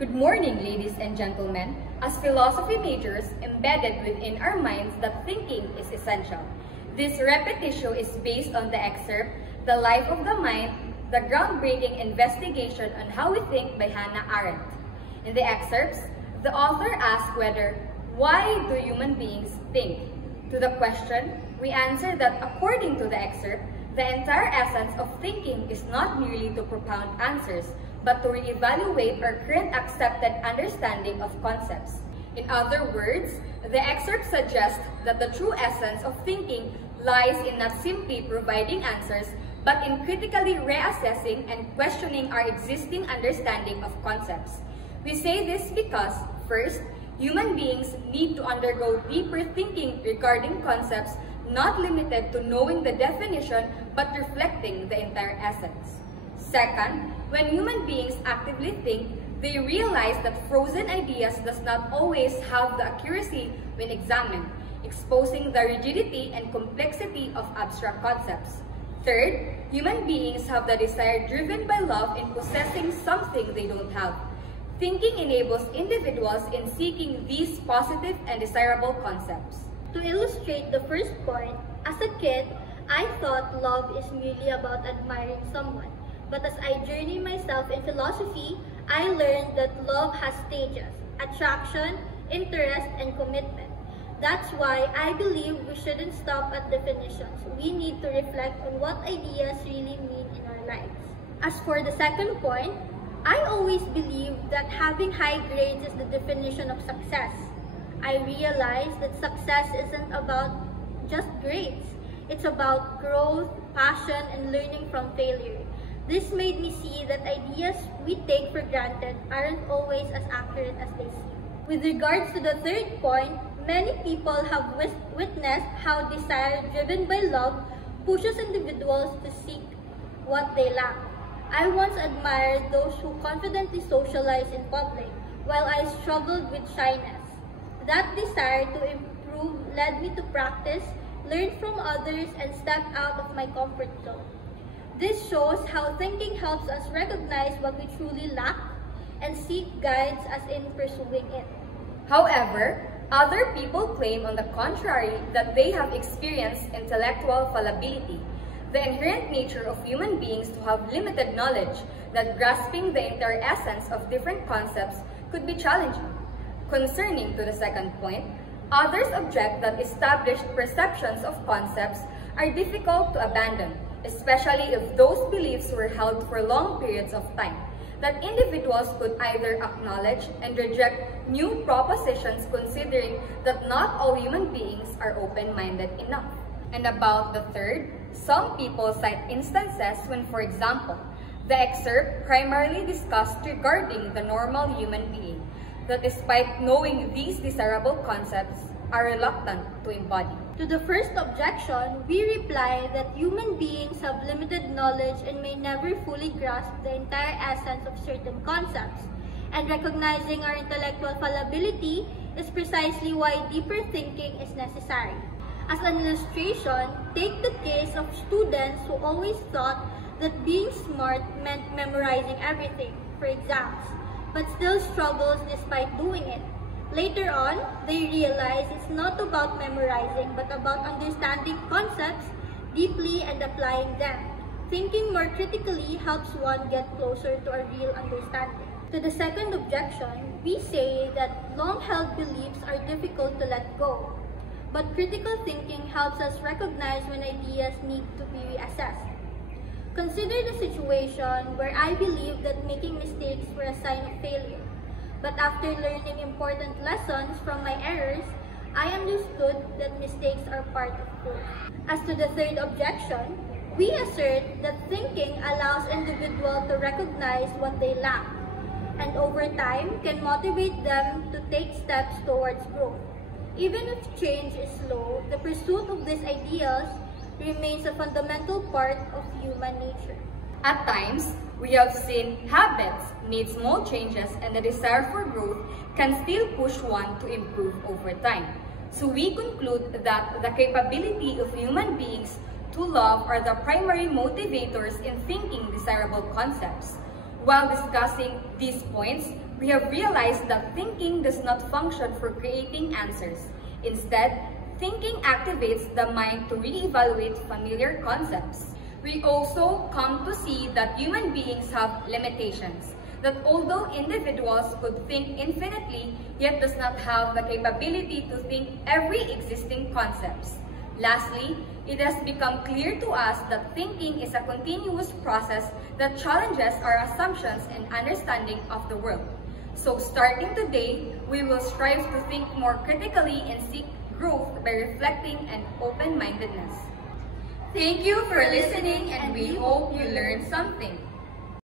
Good morning, ladies and gentlemen. As philosophy majors, embedded within our minds that thinking is essential. This repetition is based on the excerpt, The Life of the Mind, the groundbreaking investigation on how we think by Hannah Arendt. In the excerpts, the author asks why do human beings think? To the question, we answer that according to the excerpt, the entire essence of thinking is not merely to propound answers, but to reevaluate our current accepted understanding of concepts. In other words, the excerpt suggests that the true essence of thinking lies in not simply providing answers, but in critically reassessing and questioning our existing understanding of concepts. We say this because, first, human beings need to undergo deeper thinking regarding concepts, not limited to knowing the definition, but reflecting the entire essence. Second, when human beings actively think, they realize that frozen ideas does not always have the accuracy when examined, exposing the rigidity and complexity of abstract concepts. Third, human beings have the desire driven by love in possessing something they don't have. Thinking enables individuals in seeking these positive and desirable concepts. To illustrate the first point, as a kid, I thought love is merely about admiring someone. But as I journey myself in philosophy, I learned that love has stages: attraction, interest, and commitment. That's why I believe we shouldn't stop at definitions. We need to reflect on what ideas really mean in our lives. As for the second point, I always believed that having high grades is the definition of success. I realized that success isn't about just grades. It's about growth, passion, and learning from failure. This made me see that ideas we take for granted aren't always as accurate as they seem. With regards to the third point, many people have witnessed how desire driven by love pushes individuals to seek what they lack. I once admired those who confidently socialize in public, while I struggled with shyness. That desire to improve led me to practice, learn from others, and step out of my comfort zone. This shows how thinking helps us recognize what we truly lack and seek guides us in pursuing it. However, other people claim on the contrary that they have experienced intellectual fallibility, the inherent nature of human beings to have limited knowledge, that grasping the entire essence of different concepts could be challenging. Concerning to the second point, others object that established perceptions of concepts are difficult to abandon, especially if those beliefs were held for long periods of time, that individuals could either acknowledge and reject new propositions considering that not all human beings are open-minded enough. And about the third, some people cite instances when, for example, the excerpt primarily discussed regarding the normal human being, that despite knowing these desirable concepts, are reluctant to embody. To the first objection, we reply that human beings have limited knowledge and may never fully grasp the entire essence of certain concepts, and recognizing our intellectual fallibility is precisely why deeper thinking is necessary. As an illustration, take the case of students who always thought that being smart meant memorizing everything for exams, but still struggles despite doing it. Later on, they realize it's not about memorizing, but about understanding concepts deeply and applying them. Thinking more critically helps one get closer to a real understanding. To the second objection, we say that long-held beliefs are difficult to let go, but critical thinking helps us recognize when ideas need to be reassessed. Consider the situation where I believed that making mistakes were a sign of failure. But after learning important lessons from my errors, I understood that mistakes are part of growth. As to the third objection, we assert that thinking allows individuals to recognize what they lack, and over time can motivate them to take steps towards growth. Even if change is slow, the pursuit of these ideals remains a fundamental part of human nature. At times, we have seen habits need small changes, and the desire for growth can still push one to improve over time. So we conclude that the capability of human beings to love are the primary motivators in thinking desirable concepts. While discussing these points, we have realized that thinking does not function for creating answers. Instead, thinking activates the mind to reevaluate familiar concepts. We also come to see that human beings have limitations, that although individuals could think infinitely, yet does not have the capability to think every existing concepts. Lastly, it has become clear to us that thinking is a continuous process that challenges our assumptions and understanding of the world. So starting today, we will strive to think more critically and seek growth by reflecting and open-mindedness. Thank you for listening, and we hope you learned something.